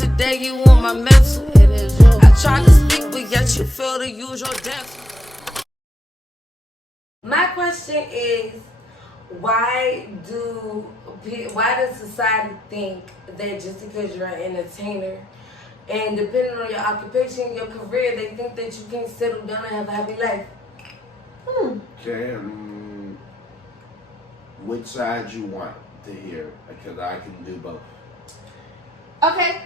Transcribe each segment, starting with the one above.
today, you on my mental. I try to speak, but yet you feel to use your depth. My question is, why does society think that just because you're an entertainer and depending on your occupation, your career, they think that you can settle down and have a happy life? Okay, which side you want to hear? Because I can do both. Okay,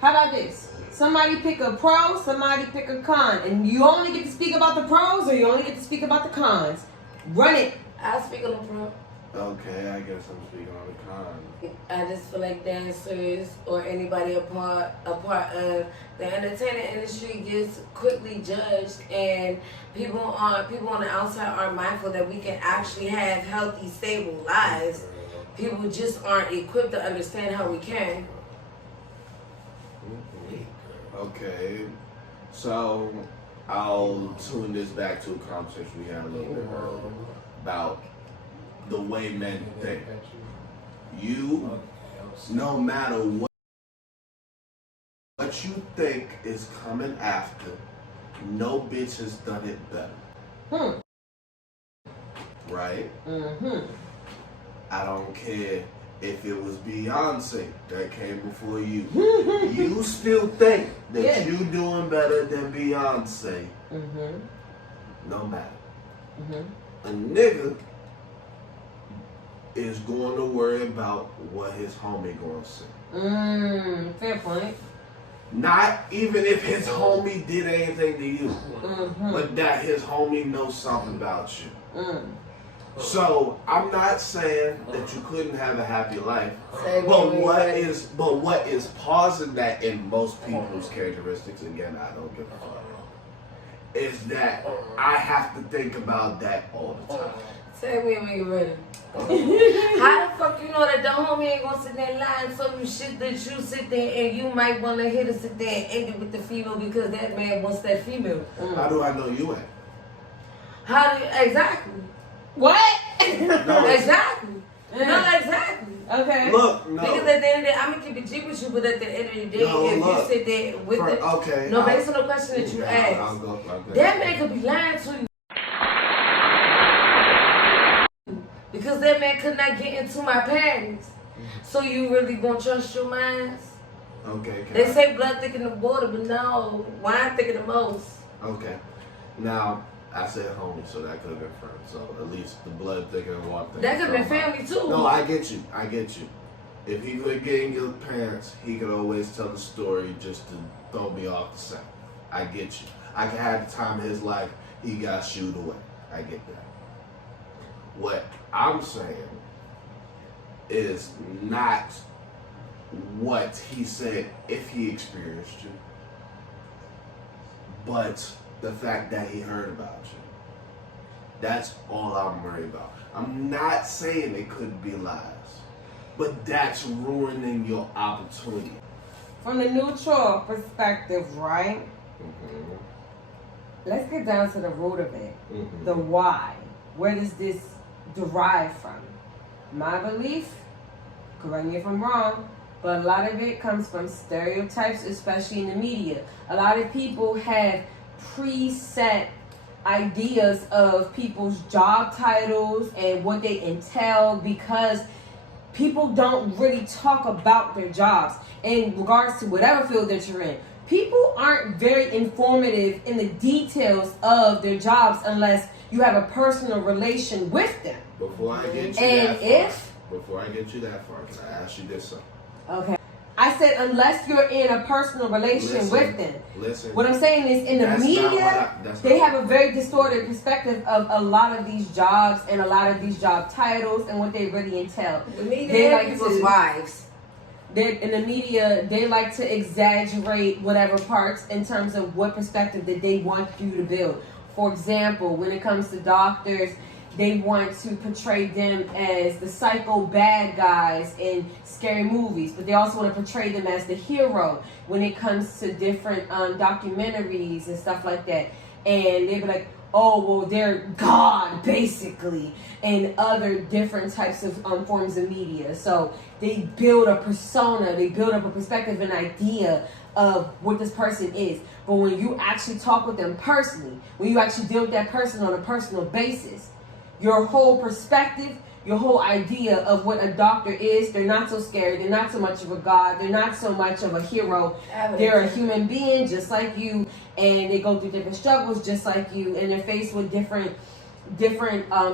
how about this? Somebody pick a pro, somebody pick a con, and you only get to speak about the pros or you only get to speak about the cons. Run it. I speak on the pro. Okay, I guess I'm speaking on the con. I just feel like dancers or anybody a part of the entertainment industry gets quickly judged, and people on the outside aren't mindful that we can actually have healthy, stable lives. People just aren't equipped to understand how we can. Okay, so I'll tune this back to a conversation we had a little bit earlier about the way men think. You, no matter what you think is coming after, no bitch has done it better. Right? I don't care if it was Beyonce that came before you. You still think that you doing better than Beyonce. No matter. A nigga is going to worry about what his homie gonna say. Fair point. Not even if his homie did anything to you, but that his homie knows something about you. So I'm not saying that you couldn't have a happy life, but what is pausing that in most people's characteristics, again, I don't give a fuck, is that I have to think about that all the time. Tell me when you're ready. How the fuck you know that the homie ain't gonna sit there and lie and tell you shit that you sit there and you might want to hit and sit there and end it with the female because that man wants that female? How do I know you ain't? Exactly. What? No, Exactly. No, exactly. Okay. Look, no. Because at the end of the day, I'm gonna keep it G with you, but at the end of the day, you sit there with based on the question that you asked, that man could be lying to you. Because that man could not get into my panties. So you really gonna trust your minds? Okay. They say blood thicker than water, but no, wine thicker than most. Okay. Now, I said homie, so that could have been friends. So at least the blood thicker than water. That could have been family too. No, I get you. If he could get in your pants, he could always tell the story just to throw me off the scent. I get you. I can have the time of his life, he got shooed away. I get that. What I'm saying is not what he said if he experienced you, but the fact that he heard about you. That's all I'm worried about. I'm not saying it could be lies, but that's ruining your opportunity. From the neutral perspective, right? Let's get down to the root of it. The why. Where does this derive from? My belief, correct me if I'm wrong, but a lot of it comes from stereotypes, especially in the media. A lot of people have preset ideas of people's job titles and what they entail because people don't really talk about their jobs in regards to whatever field that you're in. People aren't very informative in the details of their jobs unless you have a personal relation with them. Before I get you that far, can I ask you this something? Okay. I said unless you're in a personal relation with them. What I'm saying is in the media, they have a very distorted perspective of a lot of these jobs and a lot of these job titles and what they really entail. The media like people's wives. In the media, they like to exaggerate whatever parts in terms of what perspective that they want you to build. For example, when it comes to doctors, they want to portray them as the psycho bad guys in scary movies, but they also want to portray them as the hero when it comes to different documentaries and stuff like that. And they be like, oh, well, they're God, basically, and other different types of forms of media. So they build a persona, they build up a perspective, an idea of what this person is. But when you actually talk with them personally, when you actually deal with that person on a personal basis, your whole perspective, your whole idea of what a doctor is, they're not so scary, they're not so much of a god, they're not so much of a hero. They're a human being just like you, and they go through different struggles just like you, and they're faced with different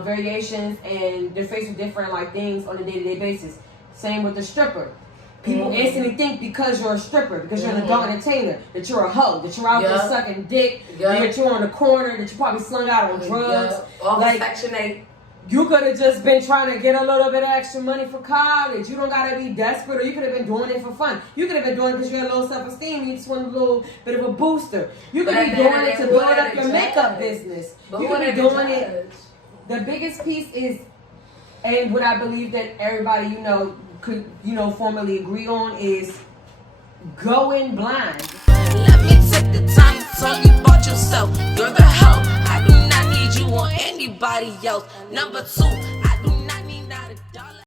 variations, and they're faced with different like things on a day-to-day basis. Same with the stripper. People instantly think because you're a stripper, because you're an adult entertainer, that you're a hoe, that you're out there sucking dick, that you're on the corner, that you're probably slung out on drugs. Like Section 8. You could have just been trying to get a little bit of extra money for college. You don't gotta be desperate, or you could have been doing it for fun. You could have been doing it because you had low self-esteem. You just want a little bit of a booster. You could be doing it to build up your makeup business. You could be doing it. The biggest piece is, and what I believe that everybody could formally agree on, is going blind. Let me take the time to tell you about yourself. You're the help. I do not need you or anybody else. Number 2,